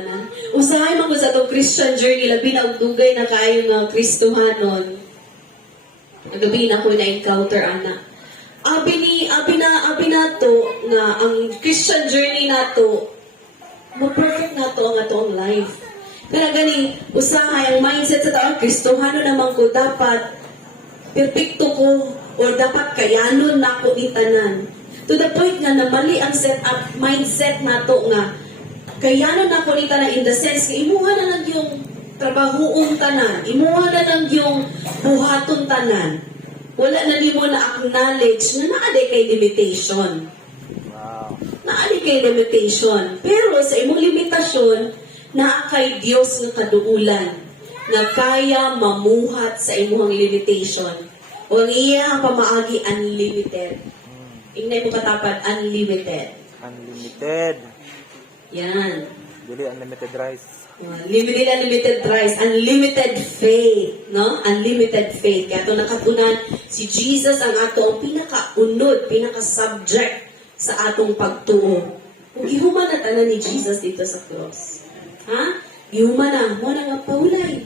tanan. Usahay man ko sa itong Christian journey, labi na dugay na kayo nga Kristohanon. Nagabi na ko na-encounter, ana. Abi na to, nga ang Christian journey na to, ma-perfect na to ang atong life. Kaya gani, usahay, ang mindset sa taong Kristohano naman ko, dapat perfecto ko, o dapat kayanon na ko itanan. To the point nga na mali ang setup, mindset na to nga, kayanon na ko itanan in the sense, imuha na lang yung trabahoong tanan, imuha na lang yung buhaton tanan. Wala na ni mo na acknowledge na naaday kay limitation. Wow. Naaday kay limitation. Pero sa imong limitasyon, naa kay Dios nga kaduulan na kaya mamuhat sa imong limitation. O ang iya pamaagi unlimited. Ingnay mo katapad, unlimited. Unlimited. Yan. Dili unlimited rice. Unlimited rice, unlimited faith, no? Unlimited faith. Kaya ito nakatunan, si Jesus ang ato ang pinaka-unod, pinaka-subject sa atong pagtuo. Kung ihuman na tanan ni Jesus dito sa cross. Ha? Ihuman na, mo na nga paulay.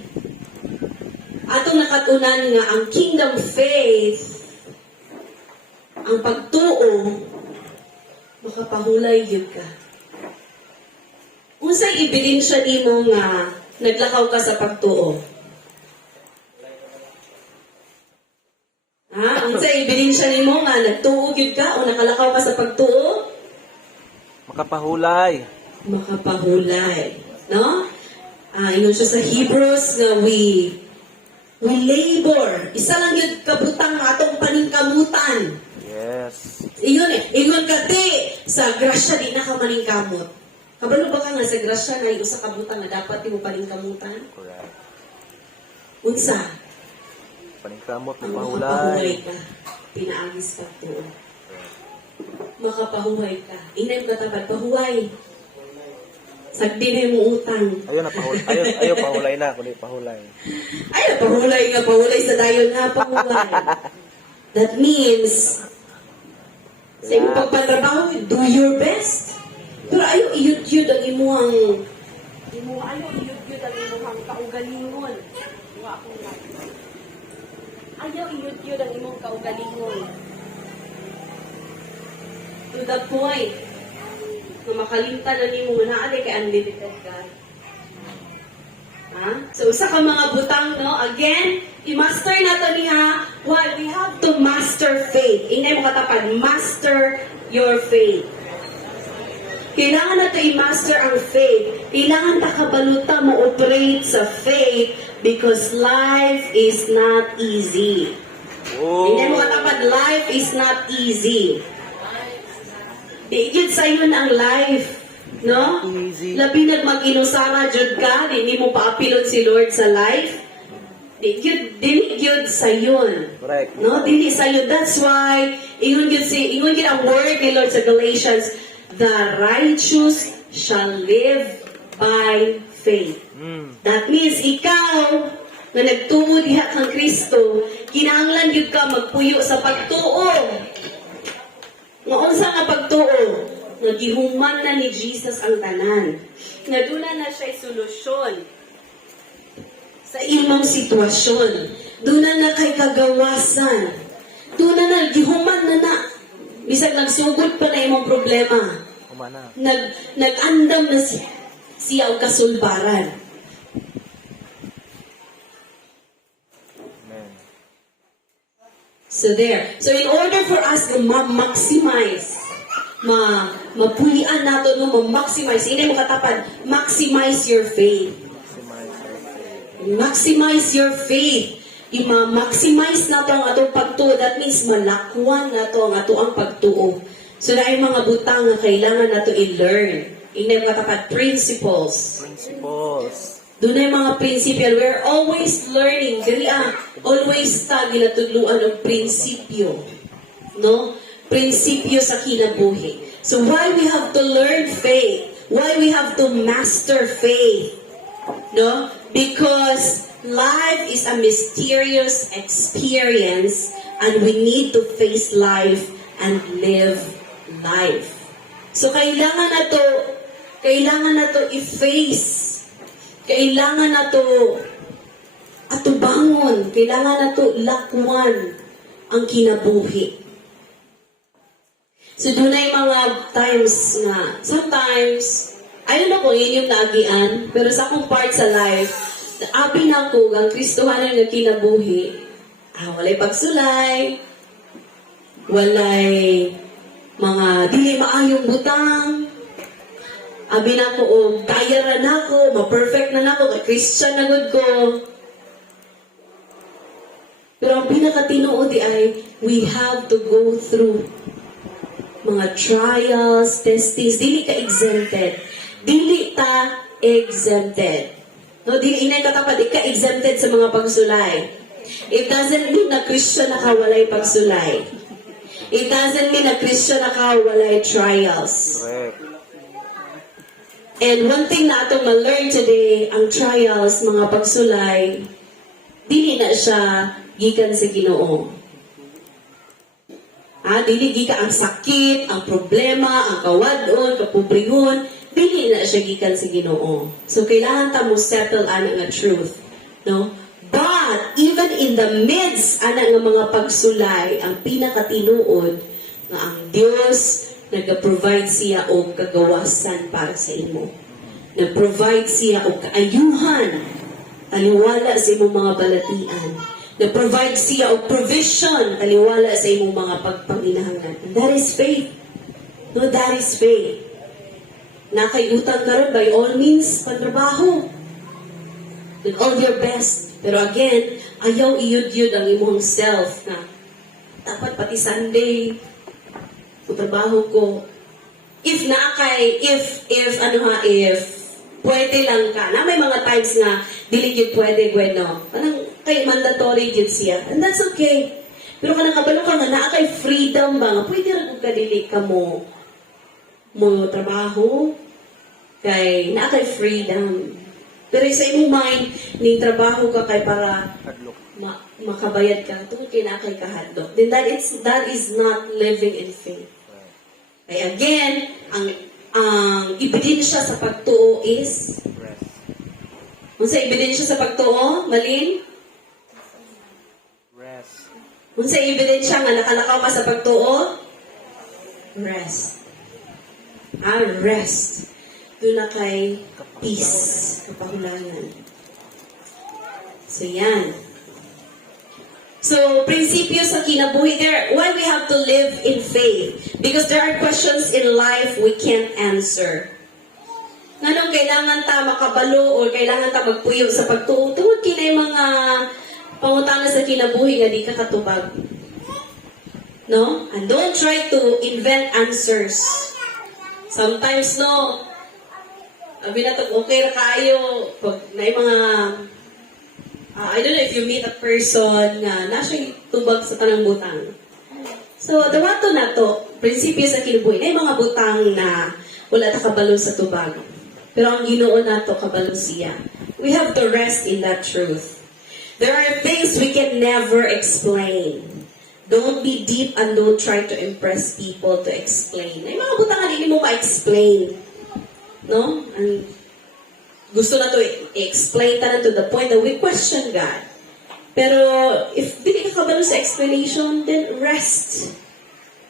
Atong nakatunan nga ang kingdom faith, ang pagtuo, makapahulay yun ka. Unsay ibilin siya nimo nga naglakaw ka sa pagtuo? Ha? Unsay ibilin siya nimo nga nagtuo gyud ka o nakalakaw ka sa pagtuo? Makapahulay. Makapahulay, no? Ingon siya sa Hebrews nga we labor. Isa lang yun kabutang atong paningkamutan. Yes. Ingon kati sa grasya di na ka maningkamot. Kabalo ba ka nga sa grasya na usa ka butang na dapat mo paningkamutan? Correct. Unsa? Paningkamot Ang ng makapahuhay mahulay. ka. Pinaagis ka to. Makapahuhay ka. Inay mo katapat, pahuhay. Sagdi na yung utang. Ayaw pahulay na, kundi pahulay. Ay, pahulay nga, pahulay sa dayon nga, pahuhay. That means, sa iyong pagpatrabaho, do your best. Pero ayaw iyud-yud ang imuhang ayaw iyud-yud ang imuhang kaugalingon. Ayaw iyud-yud ang imong kaugalingon. To the point na makalimtan na nimo nga naa kay unlimited God. Ha? So usa ka mga butang, no? Again, i-master nato niha. Why? We have to master faith. Inay mo katapad, master your faith. Kailangan nato i-master ang faith. Kailangan takabaluta mo operate sa faith because life is not easy. Oh. Hindi mo katapat, life is not easy. Di yun sa'yo ang life. No? Easy. Labi mag-inusara jud ka, hindi mo paapilon si Lord sa life. Di yun sa'yo. Correct. No? Dili sa'yo. That's why, ingon yun ang word ni Lord sa Galatians, the righteous shall live by faith. That means ikaw na nagtuo diha kang Kristo, kinahanglan gyud ka magpuyo sa pagtuo. Nga unsa nga pagtuo? Nga gihuman na ni Jesus ang tanan. Nga duna na siya solusyon sa imong sitwasyon. Duna na kay kagawasan. Duna na gihuman na. Bisag nagsugod pa na imong problema. Umana. Nag-andam na siya og kasulbaran. Amen. So there. So in order for us to ma-maximize, mapulian nato no, ma-maximize, hindi mo katapad, maximize your faith. Maximize your faith. I-maximize nato ang atong pagtuo. That means malakwan nato ang ato ang pagtuo. So na ay mga butang na kailangan nato i-learn. Hindi mo katapad, principles. Doon ay mga prinsipyo. We're always learning. Dili always ginatudluan ng prinsipyo. No? Prinsipyo sa kinabuhi. So why we have to learn faith? Why we have to master faith? No? Because life is a mysterious experience and we need to face life and live life. So kailangan Kailangan na to i-face. Kailangan na to atubangon. Kailangan na to lakwan ang kinabuhi. So, doon ay mga times nga, sometimes, I don't know kung yun yung naagian, pero sa akong part sa life, abi na ko, ang Kristohanan nga kinabuhi, walay pagsulay, walay mga dili maayong butang, abi na ko, kaya na ako, ma-perfect na ako, ka-Christian na good ko. Pero ang pinakatinuod ay, we have to go through mga trials, testings, dili ka exempted. Dili ta exempted. No, dili inay katapat, di ka exempted sa mga pagsulay. It doesn't mean na Christian na kawalay pagsulay. It doesn't mean na Christian na kawalay trials. Correct. And one thing na atong ma-learn today, ang trials, mga pagsulay, dili na siya gikan sa Ginoo. Dili gikan ang sakit, ang problema, ang kawadon, kapobrehon, dili na siya gikan sa Ginoo. So kailangan ta mo settle ana nga truth, no? But even in the midst ana nga mga pagsulay, ang pinakatinuod nga ang Dios nag-provide siya og kagawasan para sa imo. Nag-provide siya og kaayuhan taliwala sa imong mga balatian. Na-provide siya og provision taliwala sa imong mga pagpanginahanglan. And that is faith. No, that is faith. Nakayutan karon by all means, pantrabaho. Do all your best. Pero again, ayaw iyud-yud ang imong self na dapat pati Sunday, trabaho ko. If pwede lang ka. Na may mga times nga, dili yun pwede, bueno. Parang kay mandatory yun siya. And that's okay. Pero kanang kabalo ka nga, naa kay freedom ba nga, pwede rin kung kadili ka mo trabaho, kay naa kay freedom. Pero sa imong mind, ning trabaho ka kay para Hadlok. makabayad ka, tungkol kay naa kay kahadlok. Then that is not living in faith. Kaya again, ang ebidensya sa pagtuo is Rest. unsa ebidensya sa pagtuo? Malin? Rest. Unsa ebidensya nga nakalakaw ka sa pagtuo? Rest. Rest. Doon na kay peace, kapahulangan. So yan. So, prinsipyo sa kinabuhi there, why we have to live in faith? Because there are questions in life we can't answer. Nganong kailangan ta makabalo o kailangan ta magpuyo sa pagtuo? Tungod kinay mga pangutana sa kinabuhi nga di ka katubag. No? And don't try to invent answers. Sometimes, no, sabi na to, okay ra kayo, pag may mga I don't know if you meet a person na nasa tubag sa tanang butang. So, dawato na to, prinsipyo sa kinabuhi, na mga butang na wala ta kabalo sa tubag. Pero ang Ginoo na to, kabalo siya. We have to rest in that truth. There are things we can never explain. Don't be deep and don't try to impress people to explain. May mga butang na hindi mo ma-explain. No? And gusto na to i-explain ta na to the point that we question God. Pero if dili ka kabalo sa explanation, then rest.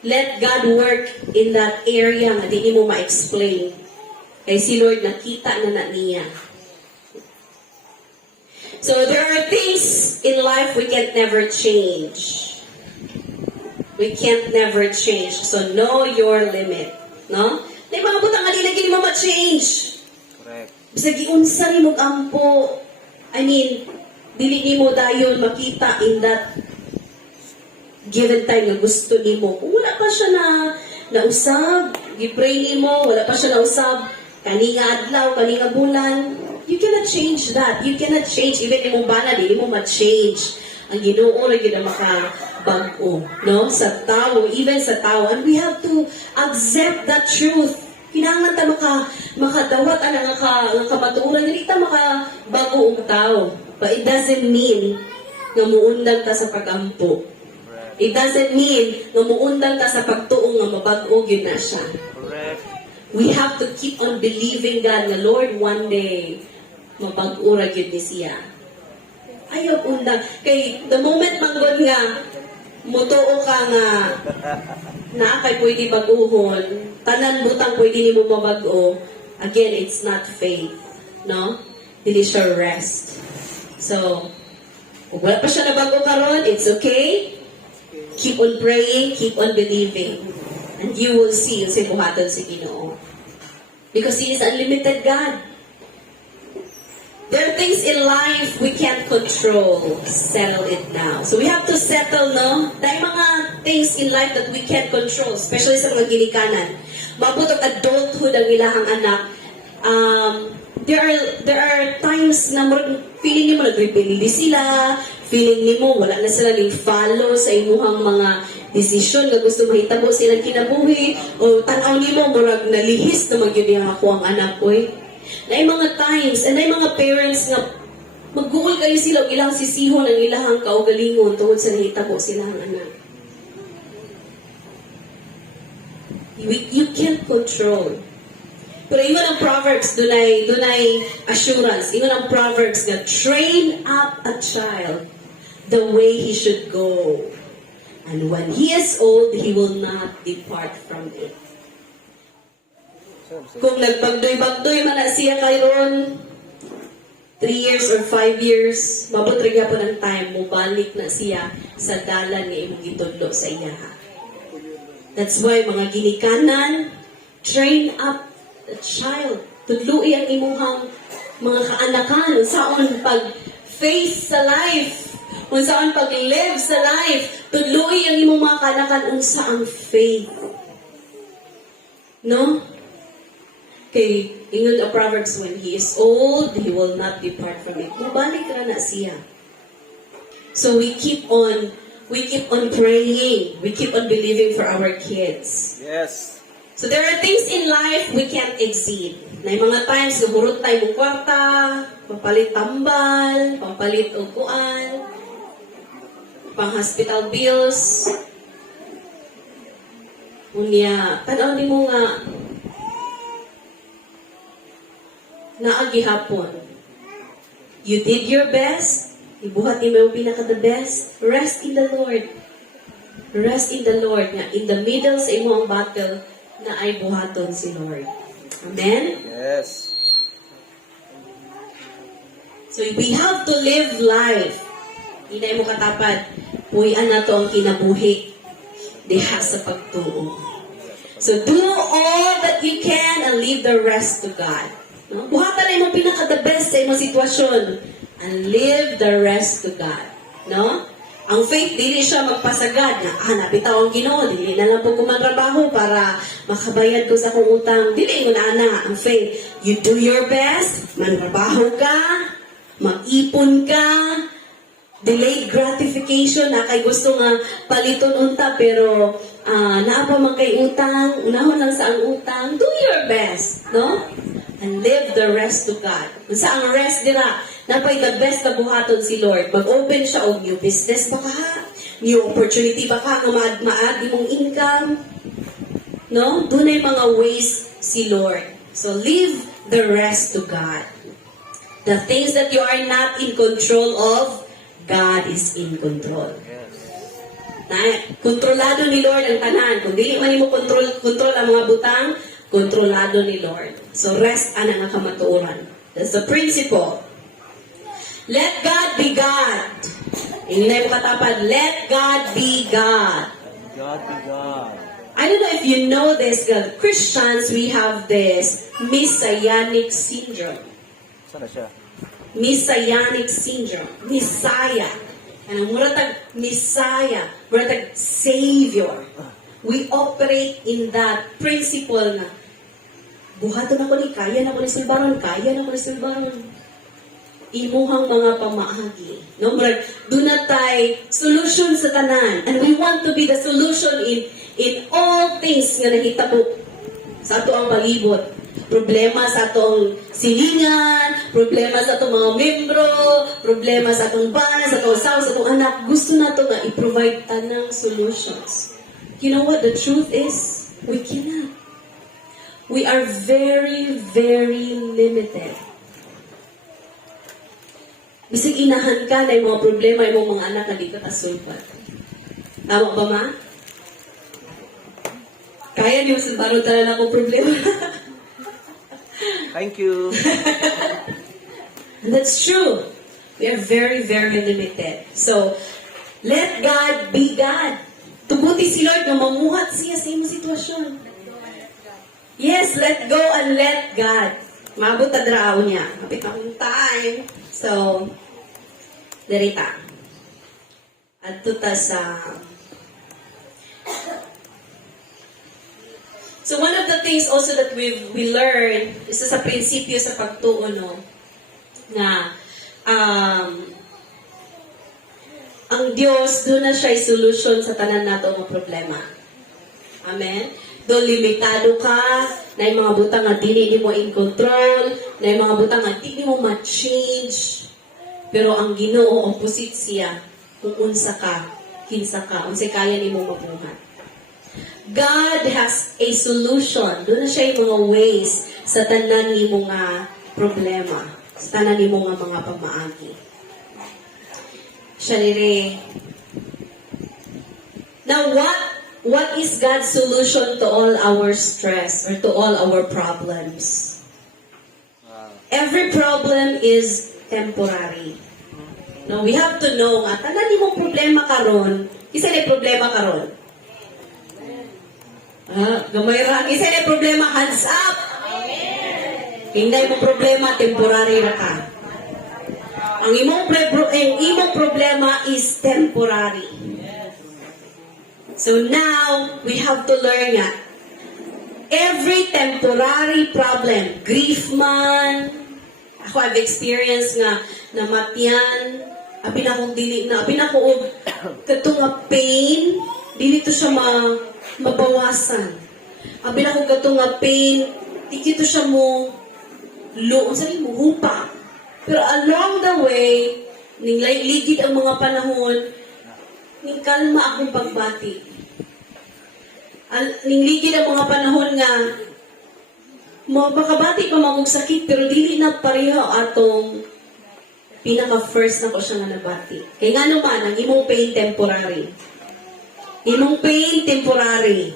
Let God work in that area nga di mo ma-explain. Kay si Lord nakita na niya. So there are things in life we can't never change. We can't never change. So know your limit. No? May mga butang nga di mo ma-change. Correct. Sa giunsa ni mong ampo, I mean, dili ni mo dayon makita in that given time nga gusto ni mo. Kung wala pa siya nausab, gipray ni mo, wala pa siya nausab, kani nga adlaw, kani nga bulan, you cannot change that. You cannot change, even ni mong bana, dili mo ma-change. Ang Ginoo na yun ang makabag-o, no? Sa tao, even sa tao. And we have to accept that truth. Kinahanglan ta makadawat ang nga kamatuoran, hindi ta makabago ang tao. But it doesn't mean nga muundag ta sa pagampo. It doesn't mean nga muundag ta sa pagtuong nga mabago gyud na siya. Correct. We have to keep on believing God na Lord, one day, mabag-ura yun ni siya. Ayaw undang. Kay the moment manggod nga, mutuo ka nga, na kay pwede baguhon, tanan butang pwede ni mo mabag-o, again, it's not faith. No? Dili siya rest. So, kung wala pa siya nabago karon, it's okay. Keep on praying, keep on believing. And you will see yung buhaton si Ginoo. Because He is unlimited God. There are things in life we can't control. Settle it now. So we have to settle, no? Dahil mga things in life that we can't control, especially sa mga ginikanan. Mabutog adulthood ang ilahang anak. There are times na feeling mo nag-rebelli sila, feeling nimo wala na sila ning follow sa imuhang mga desisyon nga gusto mahitabo silang kinabuhi o tanaw nimo murag nalihis na magyud ako ang anak ko. Na mga times and na mga parents nga magguol kayo sila og ilang sisihon ang ilahang kaugalingon tungod sa nahitabo silang anak. You can't control. Pero ingon ang Proverbs, dunay assurance. Ingon ang Proverbs nga, train up a child the way he should go. And when he is old, he will not depart from it. Kung nagbagdoy-bagdoy man na siya kayron, 3 years or 5 years, mabutrigya po ng time, mubalik na siya sa dalan nga imong gitudlo sa iya. That's why mga ginikanan, train up a child. Tudloi ang imuhang mga kaanakan. Unsaon pag-face sa life. Unsaon pag-live sa life. Tudloi ang imong mga kaanakan. Unsa ang faith. No? Kay, ingon ang Proverbs, when he is old, he will not depart from it. Mubalik ra na siya. So we keep on praying. We keep on believing for our kids. Yes. So there are things in life we can't exceed. Na mga times, gahurot tayo mong kwarta, pampalit tambal, pampalit uguan, pang hospital bills. Unya, tanaw ni mo nga, naagi hapon. You did your best, ibuhat ni mo pinaka the best, rest in the Lord. Rest in the Lord. Nga, in the middle sa imong battle, na ay buhaton si Lord. Amen? Yes. So we have to live life. Hindi mo katapad, puyan na to ang kinabuhi. Diha sa pagtuo. So do all that you can and leave the rest to God. No? Buhatan na mo pinaka-the best sa imong sitwasyon and leave the rest to God. No? Ang faith, dili siya magpasagad na, nabitaw ang Ginoo, dili na lang po kumatrabaho para makabayad ko sa kong utang. Dili mo na, ang faith. You do your best, mantrabaho ka, mag-ipon ka, delayed gratification, na kay gusto nga paliton unta, pero naapa man kay utang, unahon lang sa ang utang, do your best, no? And leave the rest to God. Sa ang rest dira, napay the best na buhaton si Lord. Mag-open siya og new business baka ha? New opportunity baka nga maad imong income. No? Dunay mga ways si Lord. So leave the rest to God. The things that you are not in control of, God is in control. Na, kontrolado ni Lord ang tanan. Kung dili man imo control ang mga butang, kontrolado ni Lord. So rest ana nga kamatuoran. That's the principle. Let God be God. Hindi mo katapad. Let God be God. God be God. I don't know if you know this, Christians, we have this Messianic syndrome. Sana siya? Messianic syndrome. Messiah. Anong muratag Messiah. Muratag Savior. We operate in that principle na buhaton ako ni kaya na ko ni silbaron, kaya na ko ni silbaron. Imuhang mga pamaagi. No? Do not tay solution sa tanan. And we want to be the solution in all things nga nahitabo sa ato ang palibot. Problema sa atong silingan, problema sa atong mga membro, problema sa atong bana, sa atong asawa, sa atong anak. Gusto na to nga i-provide tanang solutions. You know what the truth is? We cannot. we are very, very limited. Bisig inahan ka na yung mga problema, yung mga anak na di ka kasulpat. Tama ba, ma? Kaya niyo sa baro talaga akong problema. Thank you. And that's true. We are very, very limited. So, let God be God. Tubuti si Lord na mamuhat siya sa iyong sitwasyon. Yes, let go and let God. Maabot na draw niya. Kapit na akong time. So, darita. At tuta sa... So, one of the things also that we learn, isa sa prinsipyo sa pagtuo, no, na ang Diyos, doon na siya solution sa tanan nato ang problema. Amen? Doon limitado ka, na yung mga butang nga dili mo in control, na yung mga butang nga dili mo ma-change. Pero ang Ginoo, opposite siya, kung unsa ka, kinsa ka, unsay kaya ni mo mabuhat. God has a solution. Doon na siya yung mga ways sa tanan ni mo nga problema, sa tanan ni mo nga mga pamaagi. Siya nire. Now, what is God's solution to all our stress or to all our problems? Wow. Every problem is temporary. No, we have to know nga, tanan ni mo problema karon, isa ni problema karon. Gamay ra. Isa ni problema, hands up. Hindi mo problema, temporary ra ka. Ang imong problema is temporary. So now, we have to learn nga, every temporary problem, grief man, ako I've experienced nga, namatyan, apin akong dili na, apin ako og katong nga pain, dili to siya mabawasan. Apin ako katong nga pain, di kito siya mo sabi mo, hupa. Pero along the way, ning ligid ang mga panahon, ning kalma akong pagbati. Ning ligid ang mga panahon nga, makabati pa magong sakit, pero dili na pareho atong pinaka-first na ko siya nga nabati. Kaya nga naman, ang imong pain temporary. Imong pain temporary.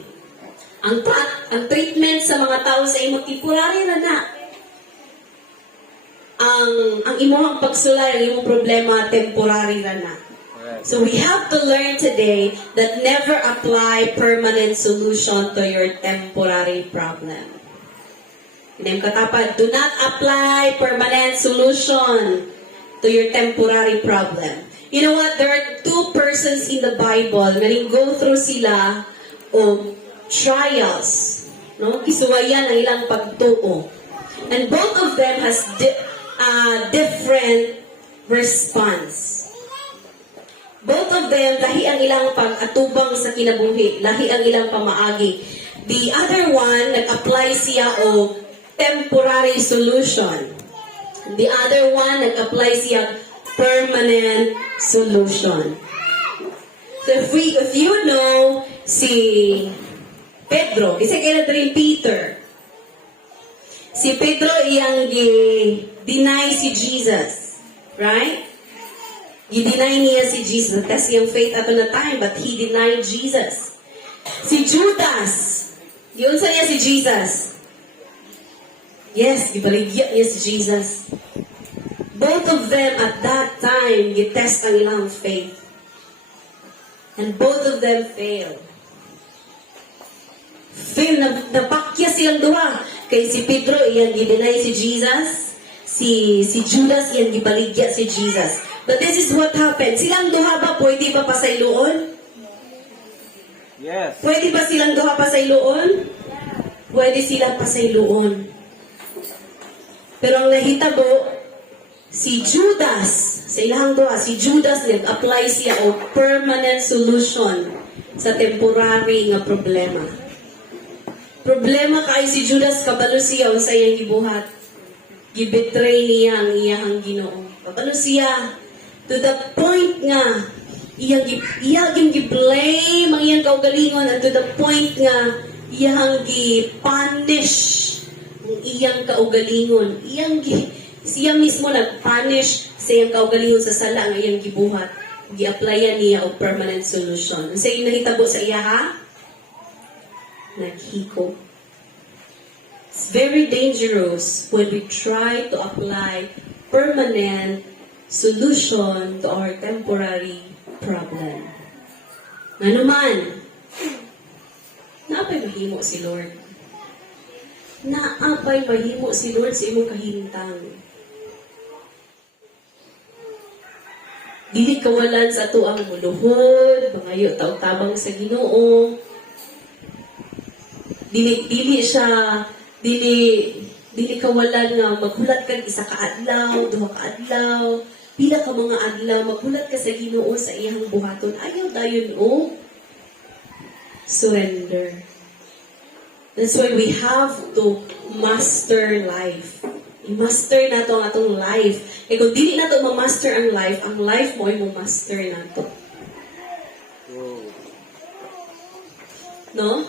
Ang treatment sa mga tao sa imong temporary na. Ang imong pagsulay, ang imong problema temporary na. So we have to learn today that never apply permanent solution to your temporary problem.Inem katapad, do not apply permanent solution to your temporary problem. You know what? There are two persons in the Bible na go through sila o trials. No? Kisuwayan ang ilang pagtuo. And both of them has different response. Both of them, lahi ang ilang pag-atubang sa kinabuhi, lahi ang ilang pamaagi. The other one, nag-apply siya o temporary solution. The other one, nag-apply siya permanent solution. So if you know si Pedro, isa kaya na rin Peter. Si Pedro iyang deny si Jesus. Right? I-deny niya si Jesus. That's yung faith ato na time, but he denied Jesus. Si Judas, yun sa niya si Jesus. Yes, ibaligya niya si Jesus. Both of them at that time, gitest ang ilang faith. And both of them failed. Napakya silang duha. Kay si Pedro, iyan gideny si Jesus. Si Judas, iyan gibaligya si Jesus. But this is what happened. Silang duha ba pwede ba pasayloon? Yes. Pwede ba silang duha pasayloon? Pwede silang pasayloon. Pero ang nahitabo, si Judas, sa ilang duha, si Judas nag-apply siya o permanent solution sa temporary nga problema. Problema kay si Judas, kabalo siya o sa iyang gibuhat. Gibetray niya ang iyang Ginoo. Kabalo siya. To the point nga, iyang gi-blame ang iyang kaugalingon, and to the point nga, iyang gi-punish ang iyang kaugalingon. Siya mismo nag-punish sa iyang kaugalingon sa sala ang iyang gibuhat. Gi-applyan niya og permanent solution. Sa iyong nahitabo sa iya ha? Naghiko. It's very dangerous when we try to apply permanent solution to our temporary problem. Nga naman, naapay mahimo si Lord. Naapay mahimo si Lord sa imong kahimtang. Dili kawalan sa ato ang muluhod, mangayo taw-tabang sa Ginoo. Dili kawalan nga maghulat kag isa ka adlaw, duha ka adlaw, pila ka mga adlaw maghulat ka sa Ginoo sa iyang buhaton. Ayaw dayon o surrender. That's why we have to master life. I-master na to ang atong life. E kung dili na to ma-master ang life mo ay mo-master na to. Whoa. No?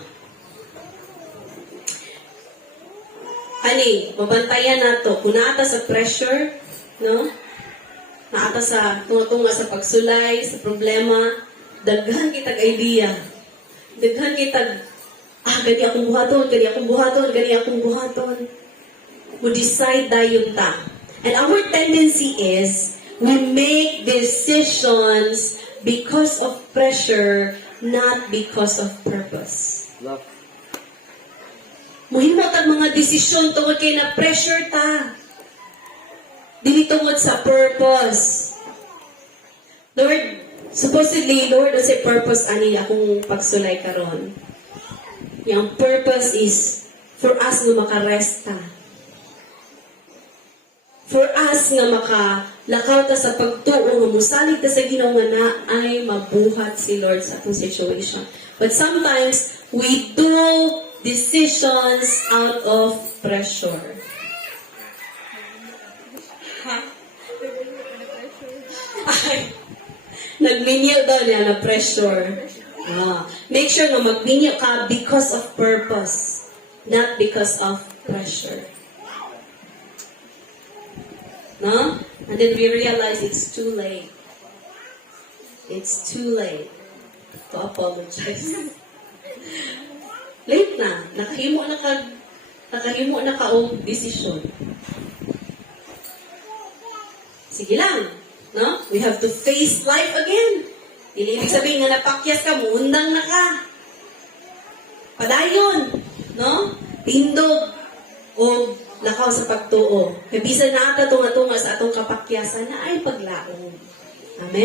Ani, mabantayan na to. Kung naata sa pressure, no? Naata sa tunga-tunga sa pagsulay, sa problema, daghan kitag idea. Daghan kitag, gani akong buhaton. We decide dayon ta. And our tendency is, we make decisions because of pressure, not because of purpose. Love. Muhimo tag mga desisyon tungod kay na pressure ta. Dili tungod sa purpose. Lord, supposedly, Lord, ang say purpose ani akong pagsulay karon. Yung purpose is for us nga makarest ta. For us nga makalakaw ta sa pagtuo nga musalig ta sa Ginoo nga na ay mabuhat si Lord sa atong situation. But sometimes we do decisions out of pressure. Ha? Ay, nagminyo daw niya na pressure. Make sure na magminyo ka because of purpose, not because of pressure. No? And then we realize it's too late. It's too late to apologize. Late na. Nakahimo na ka og desisyon. Sige lang. No? We have to face life again. Hindi ibig sabihin nga napakyas ka, muundang na ka. Padayon. No? Tindog o lakaw sa pagtuo. Kaya bisan na ata tunga-tunga sa atong kapakyasan na ay paglaong. Amen?